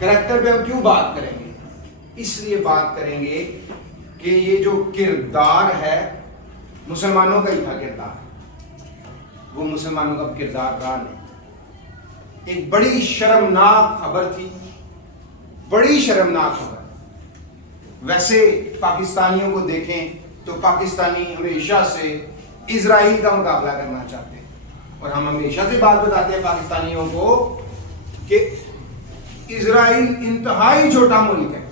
Character پہ ہم کیوں بات کریں گے؟ اس لیے بات کریں گے کہ یہ جو کردار ہے مسلمانوں کا ہی تھا کردار، وہ مسلمانوں کا کردار رہا نہیں۔ ایک بڑی شرمناک خبر تھی، بڑی شرمناک خبر۔ ویسے پاکستانیوں کو دیکھیں تو پاکستانی ہمیشہ سے اسرائیل کا مقابلہ کرنا چاہتے ہیں، اور ہم ہمیشہ سے بات بتاتے ہیں پاکستانیوں کو کہ اسرائیل انتہائی چھوٹا ملک ہے۔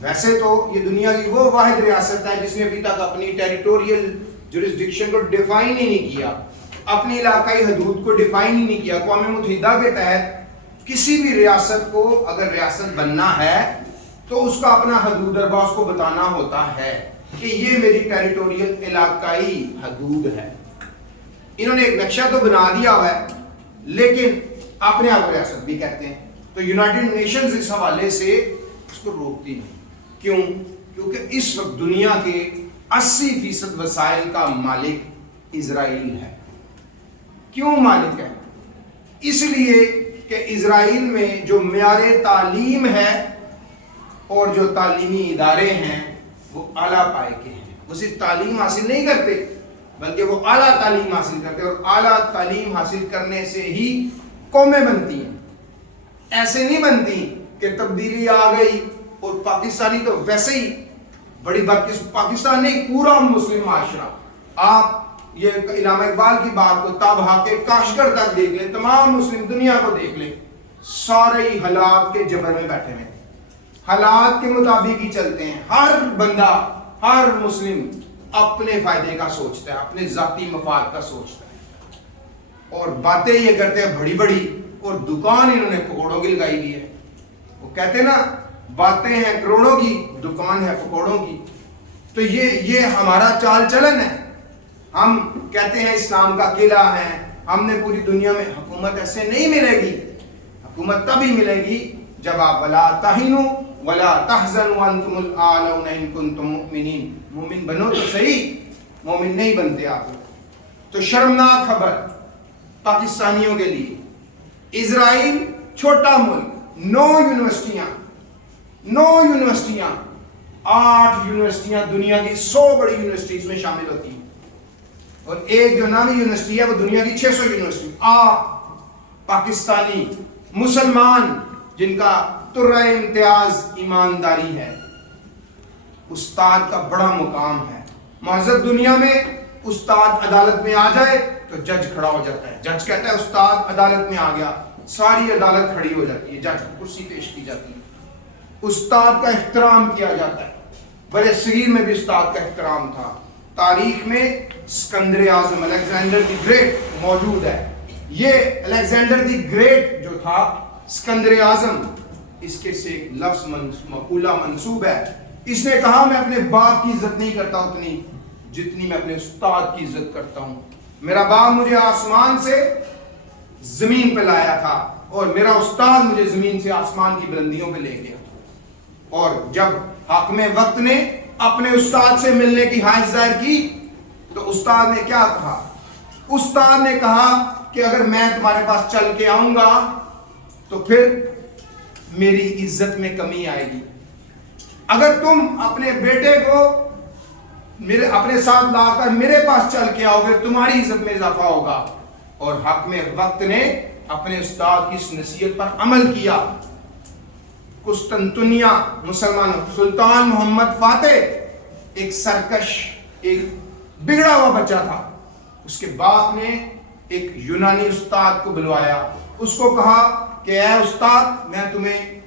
ویسے تو یہ دنیا کی وہ واحد ریاست ہے جس نے ابھی تک اپنی ٹیریٹوریل جورسڈکشن کو ڈیفائن ہی نہیں کیا، اپنی علاقائی حدود کو ڈیفائن ہی نہیں کیا۔ اقوام متحدہ کے تحت کسی بھی ریاست کو اگر ریاست بننا ہے تو اس کا اپنا حدود اربا اس کو بتانا ہوتا ہے کہ یہ میری ٹیریٹوریل علاقائی حدود ہے۔ انہوں نے ایک نقشہ تو بنا دیا ہوا ہے لیکن اپنے آپ ریاست بھی کہتے ہیں، تو یونائٹڈ نیشنز اس حوالے سے اس کو روکتی نہیں۔ کیوں؟ کیونکہ اس وقت دنیا کے 80% وسائل کا مالک اسرائیل ہے۔ کیوں مالک ہے؟ اس لیے کہ اسرائیل میں جو معیار تعلیم ہے اور جو تعلیمی ادارے ہیں وہ اعلیٰ پائے کے ہیں۔ وہ صرف تعلیم حاصل نہیں کرتے بلکہ وہ اعلیٰ تعلیم حاصل کرتے ہیں، اور اعلیٰ تعلیم حاصل کرنے سے ہی قومیں بنتی ہیں۔ ایسے نہیں بنتی کہ تبدیلی آ گئی اور پاکستانی تو ویسے ہی بڑی بدقسمت، پاکستان نہیں پورا مسلم معاشرہ، آپ یہ علامہ اقبال کی بات کو تابہ کے کاشگر تک دیکھ لیں، تمام مسلم دنیا کو دیکھ لیں، سارے ہی حالات کے جبر میں بیٹھے ہوئے ہیں، حالات کے مطابق ہی چلتے ہیں۔ ہر بندہ، ہر مسلم اپنے فائدے کا سوچتا ہے، اپنے ذاتی مفاد کا سوچتا ہے، اور باتیں یہ کرتے ہیں بڑی بڑی، اور دکان انہوں نے پکوڑوں کی لگائی ہوئی ہے۔ وہ کہتے ہیں نا باتیں ہیں کروڑوں کی، دکان ہے پکوڑوں کی۔ تو یہ ہمارا چال چلن ہے۔ ہم کہتے ہیں اسلام کا قلعہ ہے، ہم نے پوری دنیا میں حکومت ایسے نہیں ملے گی۔ حکومت تبھی ملے گی جب آپ ولا تہنوا ولا تحزنوا وانتم الاعلون ان کنتم مؤمنین، مومن بنو تو صحیح، مومن نہیں بنتے آپ۔ تو شرمناک خبر پاکستانیوں کے لیے، اسرائیل چھوٹا ملک، 9 یونیورسٹیاں 8 یونیورسٹیاں دنیا کی 100 بڑی یونیورسٹیز میں شامل ہوتی ہیں، اور ایک جو نامی یونیورسٹی ہے وہ دنیا کی 600 یونیورسٹی۔ آپ پاکستانی مسلمان جن کا ترہ امتیاز ایمانداری ہے، استاد کا بڑا مقام ہے۔ معزز دنیا میں استاد عدالت میں آ جائے تو جج کھڑا ہو جاتا ہے، جج کہتا ہے استاد عدالت میں آ گیا، ساری عدالت کھڑی ہو جاتی ہے، جج کو کرسی پیش کی جاتی ہے، استاد کا احترام کیا جاتا ہے۔ برے صغیر میں بھی استاد کا احترام تھا۔ تاریخ میں اسکندر اعظم الیگزینڈر دی گریٹ موجود ہے۔ یہ الیگزینڈر دی گریٹ جو تھا اسکندر اعظم، اس کے سے ایک لفظ مقولہ منسوب ہے، اس نے کہا میں اپنے باپ کی عزت نہیں کرتا اتنی جتنی میں اپنے استاد کی عزت کرتا ہوں۔ میرا باپ مجھے آسمان سے زمین پہ لایا تھا اور میرا استاد مجھے زمین سے آسمان کی بلندیوں پہ لے گیا۔ اور جب حاکم وقت نے اپنے استاد سے ملنے کی خواہش ظاہر کی تو استاد نے کیا کہا؟ استاد نے کہا کہ اگر میں تمہارے پاس چل کے آؤں گا تو پھر میری عزت میں کمی آئے گی، اگر تم اپنے بیٹے کو اپنے ساتھ لا کر میرے پاس چل کے آؤ گے تمہاری عزت میں اضافہ ہوگا۔ اور حاکم وقت نے اپنے استاد کی اس نصیحت پر عمل کیا۔ قسطنطنیہ مسلمانوں، سلطان محمد فاتح ایک سرکش، ایک بگڑا ہوا بچہ تھا، اس کے باپ نے ایک یونانی استاد کو بلوایا، اس کو کہا کہ اے استاد میں تمہیں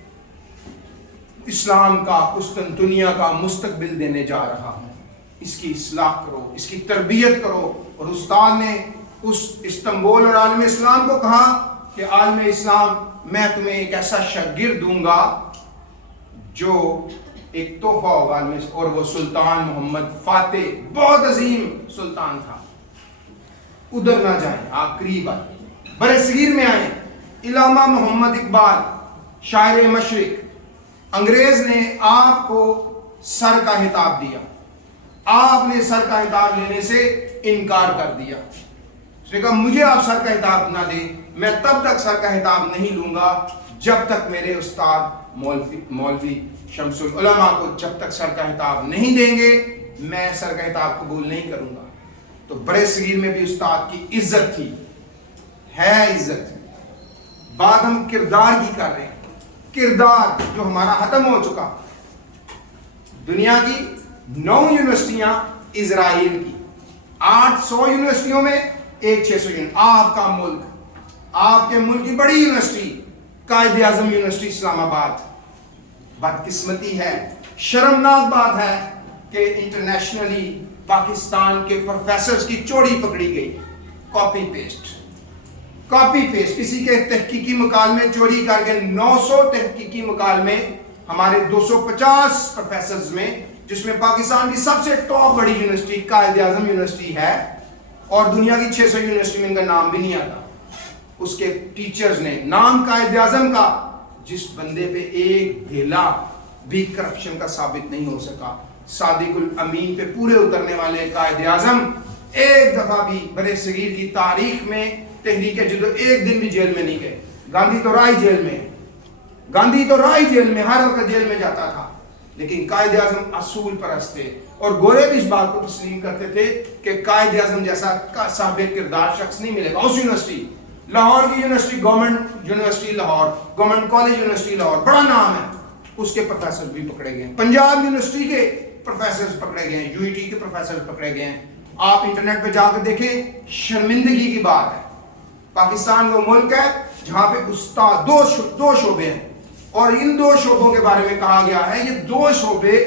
اسلام کا، قسطنطنیہ کا مستقبل دینے جا رہا ہوں، اس کی اصلاح کرو، اس کی تربیت کرو۔ اور استاد نے اس استنبول اور عالم اسلام کو کہا کہ عالم اسلام میں تمہیں ایک ایسا شاگرد دوں گا جو ایک تحفہ ہوگا، اور وہ سلطان محمد فاتح بہت عظیم سلطان تھا۔ ادھر نہ جائیں، آپ قریب آئیں، برے صغیر میں آئیں۔ علامہ محمد اقبال شاعر مشرق، انگریز نے آپ کو سر کا خطاب دیا، آپ نے سر کا خطاب لینے سے انکار کر دیا۔ اس نے کہا مجھے آپ سر کا خطاب نہ دیں، میں تب تک سر کا خطاب نہیں لوں گا جب تک میرے استاد مولوی شمس العلماء کو جب تک سر کا خطاب نہیں دیں گے میں سر کا خطاب قبول نہیں کروں گا. تو برے صغیر میں بھی استاد کی عزت تھی, ہے عزت. بات ہم کردار کی کر رہے ہیں, کردار جو ہمارا ختم ہو چکا. دنیا کی 9 یونیورسٹیاں اسرائیل کی, 800 یونیورسٹیوں میں 600 یونیورسٹی. آپ کا ملک, آپ کے ملک کی بڑی یونیورسٹی قائد اعظم یونیورسٹی اسلام آباد. بدقسمتی ہے, شرمناک بات ہے کہ انٹرنیشنلی پاکستان کے پروفیسرز کی چوری پکڑی گئی. کاپی پیسٹ کسی کے تحقیقی مکالمے چوری کر کے 900 تحقیقی مکالمے ہمارے 250 پروفیسرز میں, جس میں پاکستان کی سب سے ٹاپ بڑی یونیورسٹی قائد اعظم یونیورسٹی ہے اور دنیا کی 600 یونیورسٹی میں ان کا نام بھی نہیں آتا. اس کے ٹیچرز نے نام قائد اعظم کا, جس بندے پہ ایک دھیلا بھی کرپشن کا ثابت نہیں ہو سکا. صادق الامین پہ پورے اترنے والے قائد اعظم ایک دفعہ بھی برے صغیر کی تاریخ میں تحریک جدو ایک دن بھی جیل میں نہیں گئے. گاندھی تو رائی جیل میں ہر وقت جیل میں جاتا تھا, لیکن قائد اعظم اصول پرست تھے اور گورے بھی اس بات کو تسلیم کرتے تھے کہ قائد اعظم جیسا صاحب کردار شخص نہیں ملے گا. اس یونیورسٹی, لاہور کی university, government university Lahore, government college university Lahore, بڑا نام ہے, اس کے پروفیسر بھی پکڑے گئے. پنجاب یونیورسٹی کے پروفیسرز پکڑے گئے ہیں, UET کے پروفیسرز پکڑے گئے ہیں. آپ انٹرنیٹ پہ جا کے دیکھیں, شرمندگی کی بات ہے. پاکستان وہ ملک ہے جہاں پہ استاد دو شعبے ہیں اور ان 2 شعبوں کے بارے میں کہا گیا ہے یہ 2 شعبے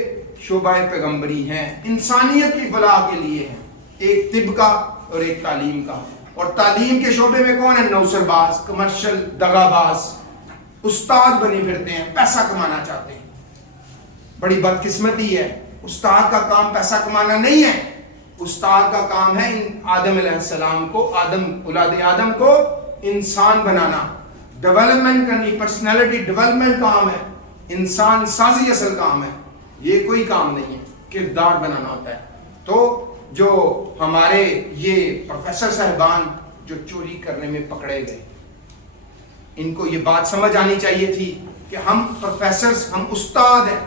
شعبہ پیغمبری ہیں, انسانیت کی فلاح کے لیے ہیں. ایک طب کا اور ایک تعلیم کا. اور تعلیم کے شعبے میں کون ہے؟ نوسر باز, کمرشل دغا باز, استاد بنے پھرتے ہیں, پیسہ کمانا چاہتے ہیں. بڑی بدقسمتی ہے. استاد کا کام پیسہ کمانا نہیں ہے, استاد کا کام ہے آدم علیہ السلام کو, اولاد آدم کو انسان بنانا, ڈیولپمنٹ کرنی, پرسنالٹی ڈیولپمنٹ کام ہے, انسان سازی اصل کام ہے. یہ کوئی کام نہیں ہے, کردار بنانا ہوتا ہے. تو جو ہمارے یہ پروفیسر صاحبان جو چوری کرنے میں پکڑے گئے, ان کو یہ بات سمجھ آنی چاہیے تھی کہ ہم پروفیسرز, ہم استاد ہیں,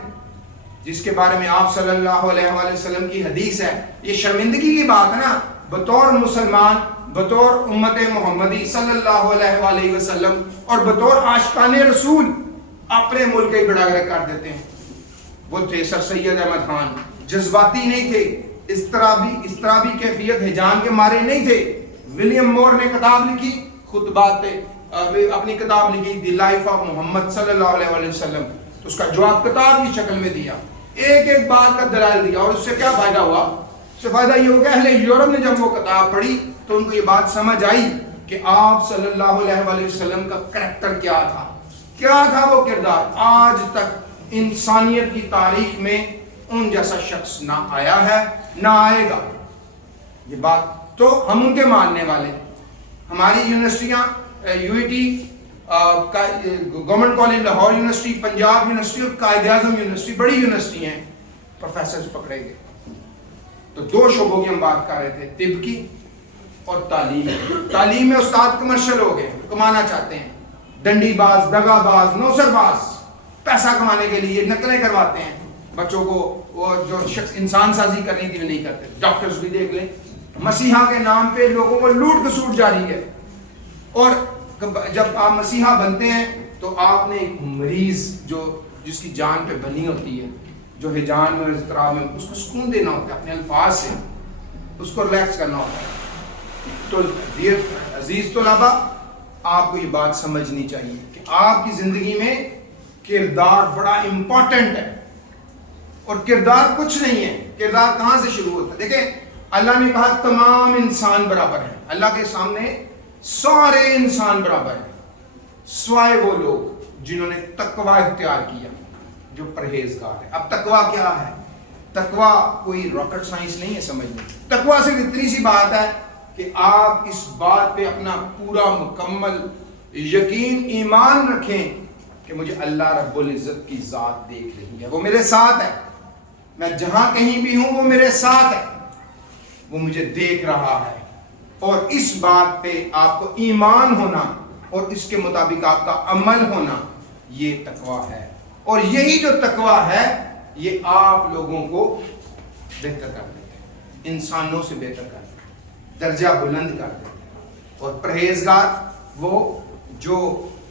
جس کے بارے میں آپ صلی اللہ علیہ وآلہ وسلم کی حدیث ہے. یہ شرمندگی کی بات ہے نا, بطور مسلمان, بطور امت محمدی صلی اللہ علیہ وآلہ وسلم اور بطور عاشقان رسول اپنے ملک کا ہی بڑا کر دیتے ہیں. وہ تھے سر سید احمد خان, جذباتی نہیں تھے, اضطرابی کیفیت ہجان کے مارے نہیں تھے. ولیم مور نے کتاب لکھی, خطبات, اپنی کتاب لکھی دی لائف آف محمد صلی اللہ علیہ وآلہ وسلم, تو اس کا جواب کتاب کی شکل میں دیا, ایک بات کا دلائل دیا. اور اس سے کیا فائدہ ہوا؟ اس سے فائدہ یہ ہو گیا اہل یورپ نے جب وہ کتاب پڑھی تو ان کو یہ بات سمجھ آئی کہ آپ صلی اللہ علیہ وآلہ وسلم کا کریکٹر کیا تھا وہ کردار. آج تک انسانیت کی تاریخ میں ان جیسا شخص نہ آیا ہے, نہ آئے گا. یہ بات تو ہم ان کے ماننے والے. ہماری یونیورسٹیاں UET, government college Lahore university, Punjab university اور قائد اعظم یونیورسٹی بڑی یونیورسٹی ہیں, پروفیسرز پکڑے گئے. تو 2 شعبوں کی ہم بات کر رہے تھے, طب کی اور تعلیم. تعلیم میں استاد کمرشل ہو گئے, کمانا چاہتے ہیں, ڈنڈی باز, دغا باز, نوسر باز, پیسہ کمانے کے لیے نقلیں کرواتے ہیں بچوں کو. وہ جو شخص انسان سازی کرنی تھی وہ نہیں کرتے. ڈاکٹرز بھی دیکھ لیں, مسیحا کے نام پہ لوگوں کو لوٹ کسوٹ جاری ہے. اور جب آپ مسیحا بنتے ہیں تو آپ نے ایک مریض جس کی جان پہ بنی ہوتی ہے, جو ہجان میں اضطراب میں, اس کو سکون دینا ہوتا ہے اپنے الفاظ سے, اس کو ریلیکس کرنا ہوتا ہے. تو عزیز طلباء, آپ کو یہ بات سمجھنی چاہیے کہ آپ کی زندگی میں کردار بڑا امپورٹنٹ ہے. اور کردار کچھ نہیں ہے. کردار کہاں سے شروع ہوتا ہے؟ دیکھیں, اللہ نے کہا تمام انسان برابر ہیں. اللہ کے سامنے سارے انسان برابر ہیں, سوائے وہ لوگ جنہوں نے تقوی اختیار کیا, جو پرہیزگار ہے. اب تقوی کیا ہے؟ تقوی کوئی راکٹ سائنس نہیں ہے سمجھنے. تقوی صرف اتنی سی بات ہے کہ آپ اس بات پہ اپنا پورا مکمل یقین, ایمان رکھیں کہ مجھے اللہ رب العزت کی ذات دیکھ رہی ہے, وہ میرے ساتھ ہے, میں جہاں کہیں بھی ہوں وہ میرے ساتھ ہے, وہ مجھے دیکھ رہا ہے. اور اس بات پہ آپ کو ایمان ہونا اور اس کے مطابق آپ کا عمل ہونا, یہ تقویٰ ہے. اور یہی جو تقویٰ ہے یہ آپ لوگوں کو بہتر کر دیتے ہیں, انسانوں سے بہتر کر دیتے ہیں, درجہ بلند کر دیتے ہیں. اور پرہیزگار وہ جو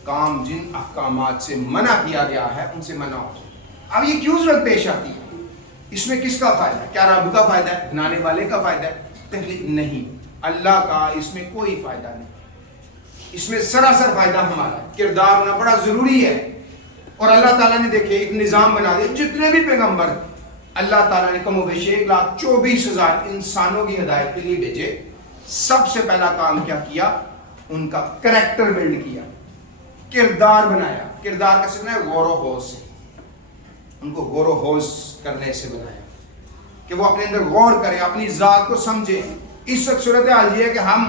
کام جن احکامات سے منع کیا گیا ہے ان سے منع ہو جائے. اب یہ کیوں ضرورت پیش آتی ہے؟ اس میں کس کا فائدہ ہے؟ کیا رب کا فائدہ ہے؟ بنانے والے کا فائدہ ہے؟ تخلیق نہیں, اللہ کا اس میں کوئی فائدہ نہیں. اس میں سراسر فائدہ ہمارا ہے. کردار ہونا بڑا ضروری ہے. اور اللہ تعالیٰ نے دیکھے ایک نظام بنا دیا, جتنے بھی پیغمبر اللہ تعالیٰ نے کم و بیش 1,24,000 انسانوں کی ہدایت کے لیے بھیجے. سب سے پہلا کام کیا کیا؟ ان کا کریکٹر بلڈ کیا, کردار بنایا. کردار کا سمجھنا ہے غور و خوض سے, ان کو غور و خوض کرنے سے بنایا کہ وہ اپنے اندر غور کریں, اپنی ذات کو سمجھیں. اس وقت صورتحال یہ ہے کہ ہم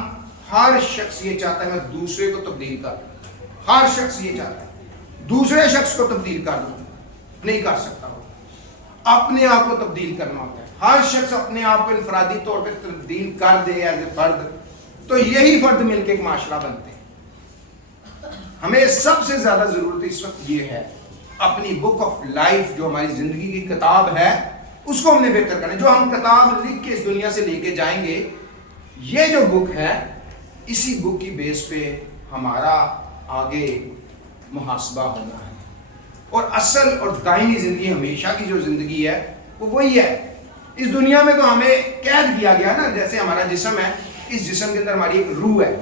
ہر شخص یہ چاہتا ہے میں دوسرے کو تبدیل کر دوں. ہر شخص یہ چاہتا ہے دوسرے شخص کو تبدیل کر دوں. نہیں کر سکتا. وہ اپنے آپ کو تبدیل کرنا ہوتا ہے. ہر شخص اپنے آپ کو انفرادی طور پہ تبدیل کر دے ایز اے فرد, تو یہی فرد مل کے ایک معاشرہ بنتے ہیں. ہمیں سب سے زیادہ ضرورت اس وقت یہ ہے اپنی بک آف لائف جو ہماری زندگی کی کتاب ہے اس کو ہم نے بہتر کرنا ہے. جو ہم کتاب لکھ کے اس دنیا سے لے کے جائیں گے, یہ جو بک ہے اسی بک کی بیس پہ ہمارا آگے محاسبہ ہونا ہے. اور اصل اور دائمی زندگی ہمیشہ کی جو زندگی ہے وہ وہی ہے. اس دنیا میں تو ہمیں قید کیا گیا نا, جیسے ہمارا جسم ہے, اس جسم کے اندر ہماری ایک روح ہے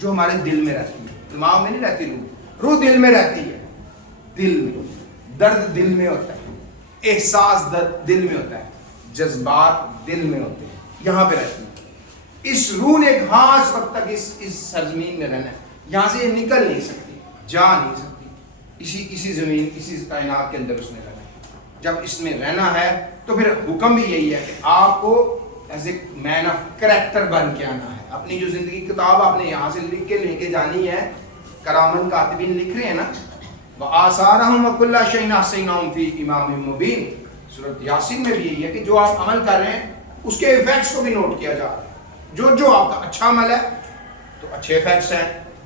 جو ہمارے دل میں رہتی ہے. دماغ میں نہیں رہتی روح دل میں رہتی ہے. دل میں درد دل میں ہوتا ہے, احساس دل میں ہوتا ہے, جذبات دل میں ہوتے ہیں, یہاں پہ رہتی ہے. اس روح نے ایک خاص وقت تک اس سرزمین میں رہنا ہے. یہاں سے یہ نکل نہیں سکتی, جا نہیں سکتی. اسی زمین اسی کائنات کے اندر اس نے رہنا ہے. جب اس میں رہنا ہے تو پھر حکم بھی یہی ہے کہ آپ کو as a man of character بن کے آنا ہے. اپنی جو زندگی کتاب آپ نے یہاں سے لکھ کے لے کے جانی ہے. کرامن کاتبین لکھ رہے ہیں نا, وآثارہم وکل شیء احصیناہ فی امام مبین. سورۃ یاسین میں بھی یہی ہے کہ جو آپ عمل کر رہے ہیں اس کے ایفیکٹس کو بھی نوٹ کیا جا رہا ہے. جو آپ کا اچھا عمل ہے تو اچھے ایفیکٹس ہیں,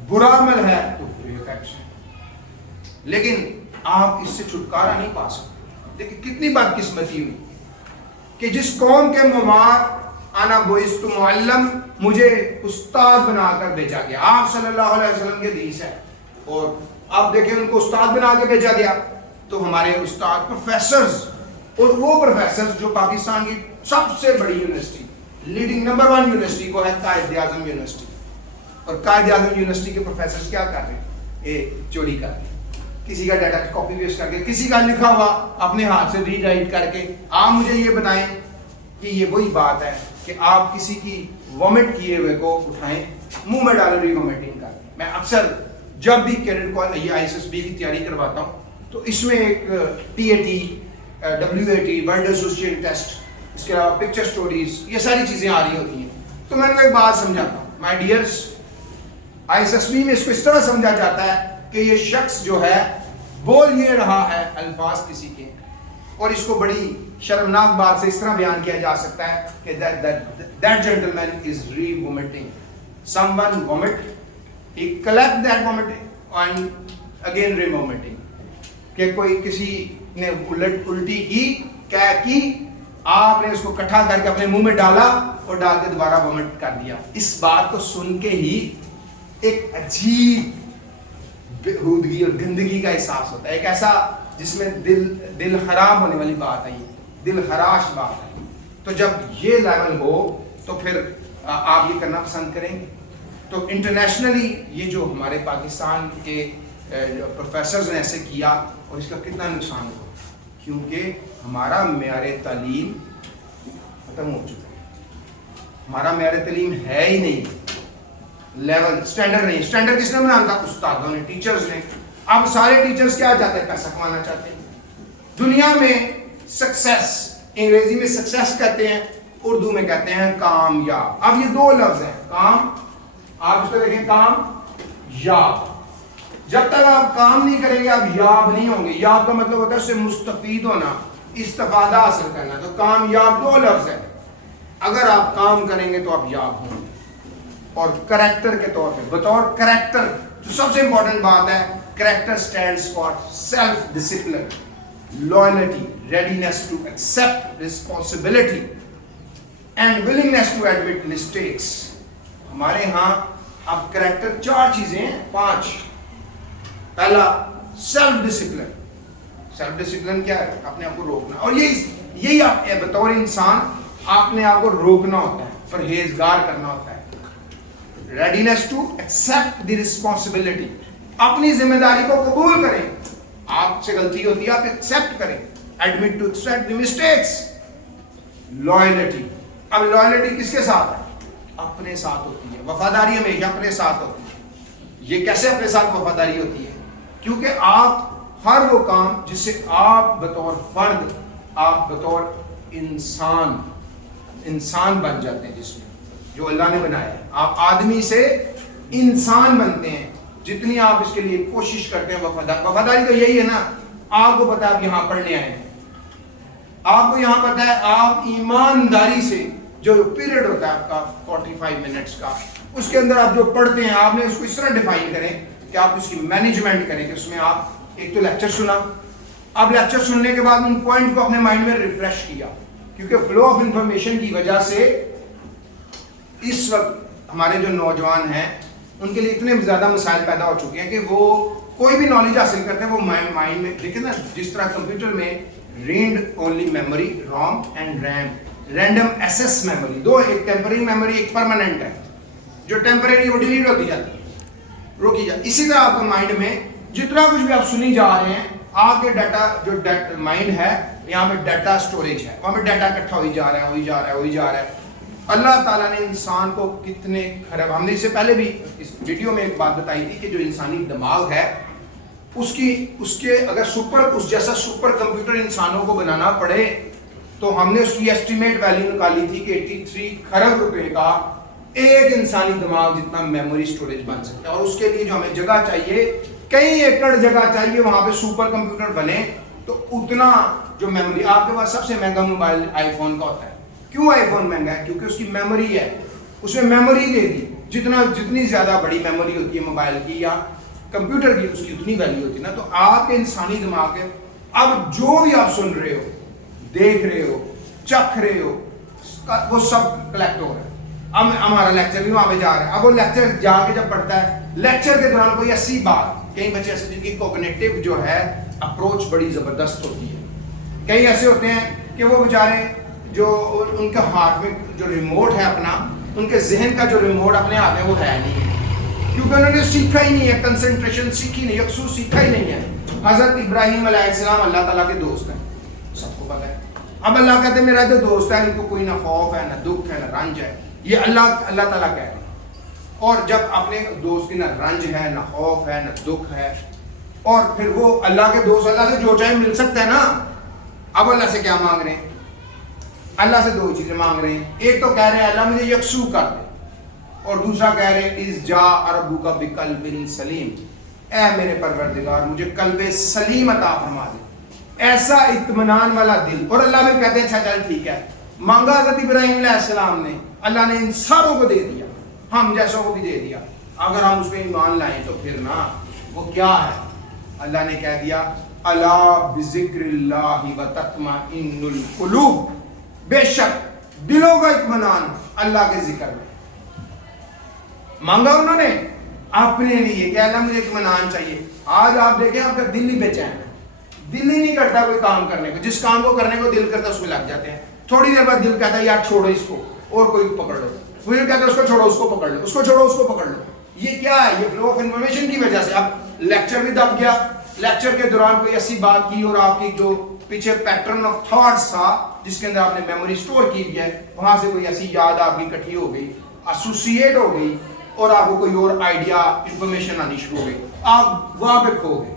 برا عمل ہے تو برے ایفیکٹس ہیں. لیکن آپ اس سے چھٹکارا نہیں پا سکتے. دیکھیں کتنی بدقسمتی ہوئی کہ جس قوم کے ممار انا بعثت معلم, مجھے استاد بنا کر بھیجا گیا. آپ صلی اللہ علیہ وسلم کے حدیث ہے, اور آپ دیکھیں ان کو استاد بنا کے بھیجا گیا. تو ہمارے استاد پروفیسرز, اور وہ پروفیسرز جو پاکستان کی سب سے بڑی یونیورسٹی, لیڈنگ نمبر 1 یونیورسٹی کو ہے قائد اعظم یونیورسٹی. اور قائد اعظم یونیورسٹی کے پروفیسرز کیا کر رہے ہیں؟ چوری کر رہے ہیں. کسی کا ڈیٹا کاپی پیسٹ کر کے, کسی کا لکھا ہوا اپنے ہاتھ سے ری رائٹ کر کے. آپ مجھے یہ بتائیں کہ یہ وہی بات ہے کہ آپ کسی کی وومٹ کیے ہوئے کو اٹھائیں, منہ میں ڈالو, ری وومٹنگ کر. میں اکثر جب بھی کیڈٹ کو ISSB کی تیاری کرواتا ہوں تو اس میں ایک TAT, WAT, world association test, اس کے علاوہ پکچر سٹوریز, یہ ساری چیزیں آ رہی ہوتی ہیں. تو میں نے ایک بات سمجھاتا ہوں, مائی ڈیئرس, ISSB میں اس کو اس طرح سمجھا جاتا ہے کہ یہ شخص جو ہے بول یہ رہا ہے الفاظ کسی کے, اور اس کو بڑی شرمناک بات سے اس طرح بیان کیا جا سکتا ہے کہ that gentleman is re-vomiting. Someone vomit, he collect that vomit and again re-vomiting. کہ کوئی کسی نے الٹی کی, آپ نے اس کو کٹھا کر کے اپنے منہ میں ڈالا اور ڈال کے دوبارہ وومٹ کر دیا. اس بات کو سن کے ہی ایک عجیب بےہودگی اور گندگی کا احساس ہوتا ہے, ایک ایسا جس میں دل خراب ہونے والی بات ہے, دل خراش بات ہے. تو جب یہ لیول ہو تو پھر آپ یہ کرنا پسند کریں گے. تو انٹرنیشنلی یہ جو ہمارے پاکستان کے پروفیسرز نے ایسے کیا, اور اس کا کتنا نقصان ہوا, کیونکہ ہمارا معیار تعلیم ختم ہو چکا ہے. ہمارا معیار تعلیم ہے ہی نہیں, لیول اسٹینڈرڈ نہیں. اسٹینڈرڈ کس نے بنایا تھا؟ استادوں نے, ٹیچرز نے. اب سارے ٹیچرز کیا چاہتے ہیں؟ پیسہ کمانا چاہتے ہیں. دنیا میں سکسیس, انگریزی میں سکسیس کہتے ہیں, اردو میں کہتے ہیں کامیاب. اب یہ دو لفظ ہیں, کام, آپ اس کو دیکھیں, کام یاب. جب تک آپ کام نہیں کریں گے آپ یاب نہیں ہوں گے. یاب کا مطلب ہوتا ہے اس سے مستفید ہونا, استفادہ حاصل کرنا. تو کامیاب دو لفظ ہے. اگر آپ کام کریں گے تو آپ یاب ہوں گے. اور کریکٹر کے طور پہ, بطور کریکٹر جو سب سے امپورٹنٹ بات ہے, Character stands for self-discipline, loyalty, readiness to accept responsibility, and willingness to admit mistakes. ہمارے ہاں اب کریکٹر 4 چیزیں ہیں, 5. پہلا سیلف ڈسپلن. سیلف ڈسپلن کیا ہے؟ اپنے آپ کو روکنا. اور یہی آپ بطور انسان اپنے آپ کو روکنا ہوتا ہے, پرہیزگار کرنا ہوتا ہے. Readiness to accept the responsibility, اپنی ذمہ داری کو قبول کریں. آپ سے غلطی ہوتی ہے, آپ ایکسپٹ کریں. Admit to accept the mistakes. Loyalty, اب لائلٹی کس کے ساتھ ہے؟ اپنے ساتھ ہوتی ہے. وفاداری ہمیشہ اپنے ساتھ ہوتی ہے. یہ کیسے اپنے ساتھ وفاداری ہوتی ہے؟ کیونکہ آپ ہر وہ کام جس سے آپ بطور فرد, آپ بطور انسان بن جاتے ہیں, جس میں جو اللہ نے بنایا ہے. آپ آدمی سے انسان بنتے ہیں. جتنی آپ اس کے لیے کوشش کرتے ہیں, وفاداری تو یہی ہے نا. آپ کو پتا ہے آپ یہاں پڑھنے آئے ہیں, آپ کو یہاں پتا ہے آپ ایمانداری سے جو پیریڈ ہوتا ہے آپ کا 45 منٹس کا, اس کے اندر آپ جو پڑھتے ہیں آپ نے اس کو اس طرح ڈیفائن کریں کہ آپ اس کی مینجمنٹ کریں کہ اس میں آپ ایک تو لیکچر سنا, اب لیکچر سننے کے بعد ان پوائنٹ کو اپنے مائنڈ میں ریفریش کیا, کیونکہ فلو آف انفارمیشن کی وجہ سے اس وقت ہمارے جو نوجوان ہیں ان کے لیے اتنے زیادہ مسائل پیدا ہو چکے ہیں کہ وہ کوئی بھی نالج حاصل کرتے ہیں وہ مائنڈ میں, دیکھیں نا جس طرح کمپیوٹر میں read only memory, ROM and RAM, random access memory, دو, ایک ٹیمپرری میموری, ایک پرماننٹ ہے. جو ٹیمپرری وہ ڈیلیٹ ہوتی جاتی ہے, روکی جاتی. اسی طرح آپ کے مائنڈ میں جتنا کچھ بھی آپ سنی جا رہے ہیں, آپ کے ڈیٹا جو مائنڈ ہے یہاں پہ ڈیٹا اسٹوریج ہے, وہاں پہ ڈیٹا اکٹھا ہوئی جا رہا ہے, وہی جا رہا ہے. اللہ تعالیٰ نے انسان کو کتنے خراب, ہم نے اس سے پہلے بھی اس ویڈیو میں ایک بات بتائی تھی کہ جو انسانی دماغ ہے اس کے اگر اس جیسا سپر کمپیوٹر انسانوں کو بنانا پڑے تو ہم نے اس کی ایسٹیمیٹ ویلیو نکالی تھی کہ 83 خرب روپے کا ایک انسانی دماغ جتنا میموری اسٹوریج بن سکتا ہے. اور اس کے لیے جو ہمیں جگہ چاہیے, کئی ایکڑ جگہ چاہیے وہاں پہ سپر کمپیوٹر بنے, تو اتنا جو میموری آپ کے پاس سب سے مہنگا موبائل آئی فون کا ہوتا ہے. کیوں آئی فون مہنگا ہے؟ کیونکہ اس کی میموری ہے, اس میں میموری دے دی. جتنی زیادہ بڑی میموری ہوتی ہے موبائل کی یا کمپیوٹر کی, اس کی اتنی ویلیو ہوتی ہے نا. تو آپ کے انسانی دماغ کے اب جو بھی آپ سن رہے ہو, دیکھ رہے ہو, چکھ رہے ہو, وہ سب کلیکٹ ہو رہا ہے. اب ہمارا لیکچر بھی وہاں پہ جا رہا ہے. اب وہ لیکچر جا کے جب پڑھتا ہے, لیکچر کے دوران کوئی ایسی بات, کئی بچے ایسے جن کی کوگنیٹو جو ہے اپروچ بڑی زبردست ہوتی ہے. کئی ایسے ہوتے ہیں کہ وہ بیچارے جو ان کا ہاتھ میں جو ریموٹ ہے اپنا, ان کے ذہن کا جو ریموٹ اپنے ہاتھ میں وہ ہے نہیں ہے, کیونکہ انہوں نے سیکھا ہی نہیں ہے, کنسنٹریشن سیکھی نہیں, یکسو سیکھا ہی نہیں ہے. حضرت ابراہیم علیہ السلام اللہ تعالیٰ کے دوست ہیں, سب کو پتہ ہے. اب اللہ کہتے ہیں میرا جو دوست ہے ان کو کوئی نہ خوف ہے, نہ دکھ ہے, نہ رنج ہے. یہ اللہ تعالیٰ کہہ رہے ہیں. اور جب اپنے دوست کی نہ رنج ہے, نہ خوف ہے, نہ دکھ ہے, اور پھر وہ اللہ کے دوست اللہ سے جو چاہے مل سکتا ہے نا. اب اللہ سے کیا مانگ رہے ہیں؟ اللہ سے 2 چیزیں مانگ رہے ہیں. ایک تو کہہ رہے ہیں اللہ مجھے یکسو کر دے, اور دوسرا کہہ رہے ہیں اذ جاء ربک بقلب سلیم, اے میرے پروردگار مجھے قلب سلیم عطا فرما دے, ایسا اطمینان والا دل. اور اللہ بھی کہتے ہیں اچھا چل ٹھیک ہے, مانگا حضرت ابراہیم علیہ السلام نے, اللہ نے ان ساروں کو دے دیا, ہم جیسوں کو بھی دے دیا. اگر ہم اس پہ ایمان لائیں تو پھر نا وہ کیا ہے؟ اللہ نے کہہ دیا الا بذکر اللہ وتطمئن القلوب, بے شک دلوں کا اطمینان اللہ کے ذکر میں. مانگا انہوں نے اپنے لیے کہ اللہ مجھے اطمینان چاہیے. آج آپ دیکھیں آپ کا دل ہی بے چین ہے, دل ہی نہیں کرتا کوئی کام کرنے کو. جس کام کو کرنے کو دل کرتا اس میں لگ جاتے ہیں. تھوڑی دیر بعد دل کہتا ہے یار چھوڑو اس کو اور کوئی پکڑ لو, دل کہتا ہے اس کو چھوڑو اس کو پکڑ لو, اس کو چھوڑو اس کو پکڑ لو. یہ کیا ہے؟ یہ فلو آف انفارمیشن کی وجہ سے. اب لیکچر بھی دب گیا, لیکچر کے دوران کوئی ایسی بات کی اور آپ کی جو پیچھے پیٹرن آف تھاٹس تھا جس کے اندر آپ نے میموری سٹور کی ہے, وہاں سے کوئی ایسی یاد آپ کی اکٹھی ہو گئی, ایسوسیٹ ہو گئی, اور آپ کو کوئی اور آئیڈیا انفارمیشن آنی شروع ہو گئی. آپ وہاں پہ کھو گئے.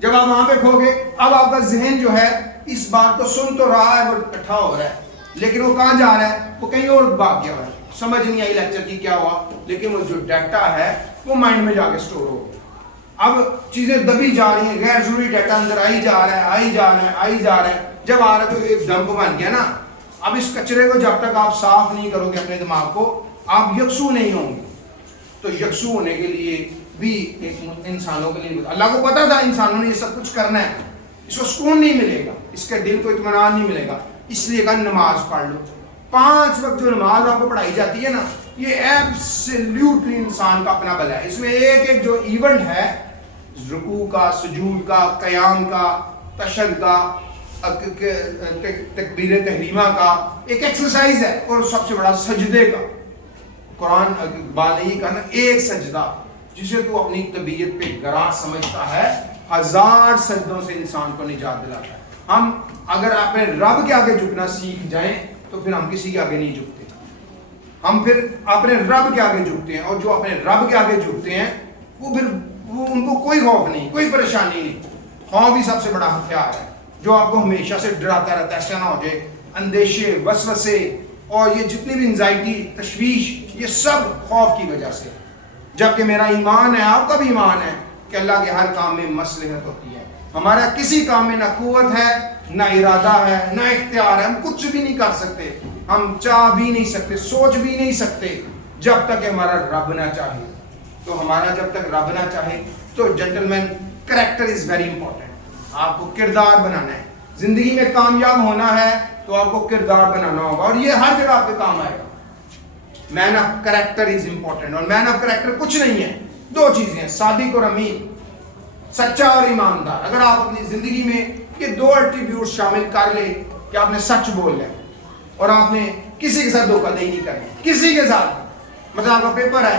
جب آپ وہاں پہ کھو گئے, اب آپ کا ذہن جو ہے اس بات کو سن تو رہا ہے, وہ اکٹھا ہو رہا ہے, لیکن وہ کہاں جا رہا ہے؟ وہ کہیں اور بھاگ گیا ہے. سمجھ نہیں آئی لیکچر کی کیا ہوا, لیکن وہ جو ڈیٹا ہے وہ مائنڈ میں جا کے سٹور ہو گیا. اب چیزیں دبی جا رہی ہیں, غیر ضروری ڈیٹا اندر آئی جا رہا ہے. جب آ رہا ہے تو ایک ڈمپ بن گیا نا. اب اس کچرے کو جب تک آپ صاف نہیں کرو گے اپنے دماغ کو, آپ یکسو نہیں ہوں گے. تو یکسو ہونے کے لیے بھی ایک انسانوں کے لیے اللہ کو پتا تھا انسانوں نے یہ سب کچھ کرنا ہے, اس کو سکون نہیں ملے گا, اس کے دل کو اطمینان نہیں ملے گا, اس لیے کہا نماز پڑھ لو. 5 وقت جو نماز آپ کو پڑھائی جاتی ہے نا, یہ ایبسلیوٹلی انسان کا اپنا بھلا ہے. اس میں ایک ایک جو ایونٹ ہے, رکوع کا, سجود کا, قیام کا, تشہد کا, تکبیر تحریمہ کا, ایک ایکسرسائز ہے. اور سب سے بڑا سجدے کا, قرآن اقبال نے یہ کہا نا, ایک سجدہ جسے تو اپنی طبیعت پہ گراں سمجھتا ہے 1000 سجدوں سے انسان کو نجات دلاتا ہے. ہم اگر اپنے رب کے آگے جھکنا سیکھ جائیں تو پھر ہم کسی کے آگے نہیں جھکتے, ہم پھر اپنے رب کے آگے جھکتے ہیں. اور جو اپنے رب کے آگے جھکتے ہیں وہ پھر ان کو کوئی خوف نہیں, کوئی پریشانی نہیں. خوف ہی سب سے بڑا ہتھیار ہے جو آپ کو ہمیشہ سے ڈراتا رہتا ہے. ایسا نہ ہو جائے اندیشے, وسوسے اور یہ جتنی بھی انزائٹی, تشویش, یہ سب خوف کی وجہ سے. جبکہ میرا ایمان ہے, آپ کا بھی ایمان ہے کہ اللہ کے ہر کام میں مصلحت ہوتی ہے. ہمارا کسی کام میں نہ قوت ہے, نہ ارادہ ہے, نہ اختیار ہے. ہم کچھ بھی نہیں کر سکتے, ہم چاہ بھی نہیں سکتے, سوچ بھی نہیں سکتے جب تک ہمارا رب نہ چاہے. تو ہمارا جب تک رب نہ چاہے تو gentlemen, character is very important. آپ کو کردار بنانا ہے. زندگی میں کامیاب ہونا ہے تو آپ کو کردار بنانا ہوگا, اور یہ ہر جگہ آپ کے کام آئے گا. مین آف کریکٹر از امپورٹنٹ. اور مین آف کریکٹر کچھ نہیں ہے, 2 چیزیں ہیں, صادق اور امین, سچا اور ایماندار. اگر آپ اپنی زندگی میں یہ 2 ایٹریبیوٹ شامل کر لیں کہ آپ نے سچ بول ہے اور آپ نے کسی کے ساتھ دھوکہ دہی نہیں کرنی, کسی کے ساتھ. مطلب آپ کا پیپر ہے,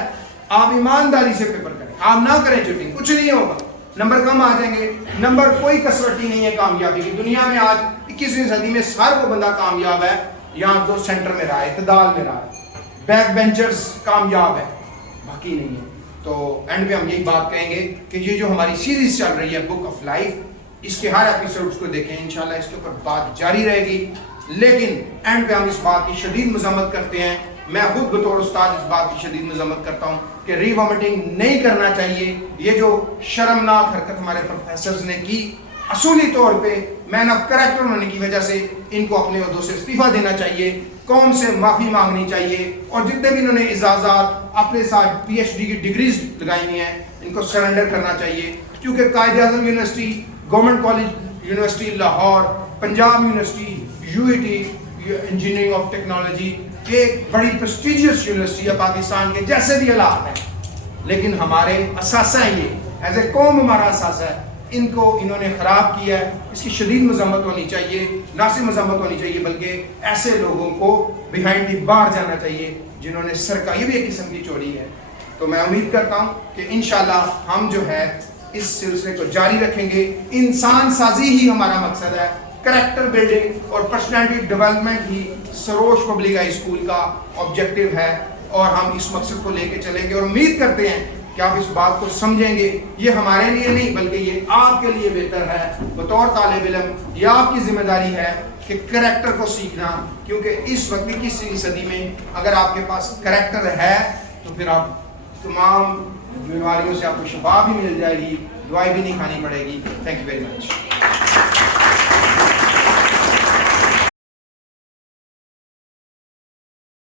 آپ ایمانداری سے پیپر کریں, آپ نہ کریں چیٹنگ, کچھ نہیں ہوگا. نمبر کم آ جائیں گے. نمبر کوئی کسوٹی نہیں ہے کامیابی کی. دنیا میں آج 21ویں صدی میں ہر وہ بندہ کامیاب ہے یہاں تو سینٹر میں رہا ہے, اعتدال میں رہا ہے. بیک بینچرز کامیاب ہے, باقی نہیں ہے. تو اینڈ میں ہم یہی بات کہیں گے کہ یہ جو ہماری سیریز چل رہی ہے بک آف لائف, اس کے ہر ایپیسوڈز کو دیکھیں. انشاءاللہ اس کے اوپر بات جاری رہے گی. لیکن اینڈ پہ ہم اس بات کی شدید مذمت کرتے ہیں, میں خود بطور استاد اس بات کی شدید مذمت کرتا ہوں کہ ری وامٹنگ نہیں کرنا چاہیے. یہ جو شرمناک حرکت ہمارے پروفیسرز نے کی, اصولی طور پہ مین آف کریکٹر ہونے کی وجہ سے ان کو اپنے عہدوں سے استعفیٰ دینا چاہیے, قوم سے معافی مانگنی چاہیے, اور جتنے بھی انہوں نے اعزازات اپنے ساتھ PhD کی ڈگریز لگائی ہوئی ہیں ان کو سرنڈر کرنا چاہیے. کیونکہ Quaid Azam university, government college university Lahore, Punjab university, UET engineering of technology, ایک بڑی پریسٹیجیس یونیورسٹی ہے پاکستان کے جیسے بھی حالات ہیں, لیکن ہمارے اثاثہ یہ ایز اے قوم ہمارا اثاثہ ہے, ان کو انہوں نے خراب کیا ہے. اس کی شدید مذمت ہونی چاہیے, نہ صرف مذمت ہونی چاہیے بلکہ ایسے لوگوں کو بیہائنڈ دی بار جانا چاہیے جنہوں نے یہ بھی ایک قسم کی چوری ہے. تو میں امید کرتا ہوں کہ انشاءاللہ ہم جو ہے اس سلسلے کو جاری رکھیں گے. انسان سازی ہی ہمارا مقصد ہے, کریکٹر بلڈنگ اور پرسنالٹی ڈیولپمنٹ ہی سروش پبلک ہائی اسکول کا آبجیکٹیو ہے, اور ہم اس مقصد کو لے کے چلیں گے. اور امید کرتے ہیں کہ آپ اس بات کو سمجھیں گے. یہ ہمارے لیے نہیں بلکہ یہ آپ کے لیے بہتر ہے. بطور طالب علم یہ آپ کی ذمہ داری ہے کہ کریکٹر کو سیکھنا, کیونکہ اس وقت 21ویں صدی میں اگر آپ کے پاس کریکٹر ہے تو پھر آپ تمام بیماریوں سے آپ کو شفا بھی مل جائے گی, دوائی بھی نہیں کھانی پڑے گی. Thank you very much.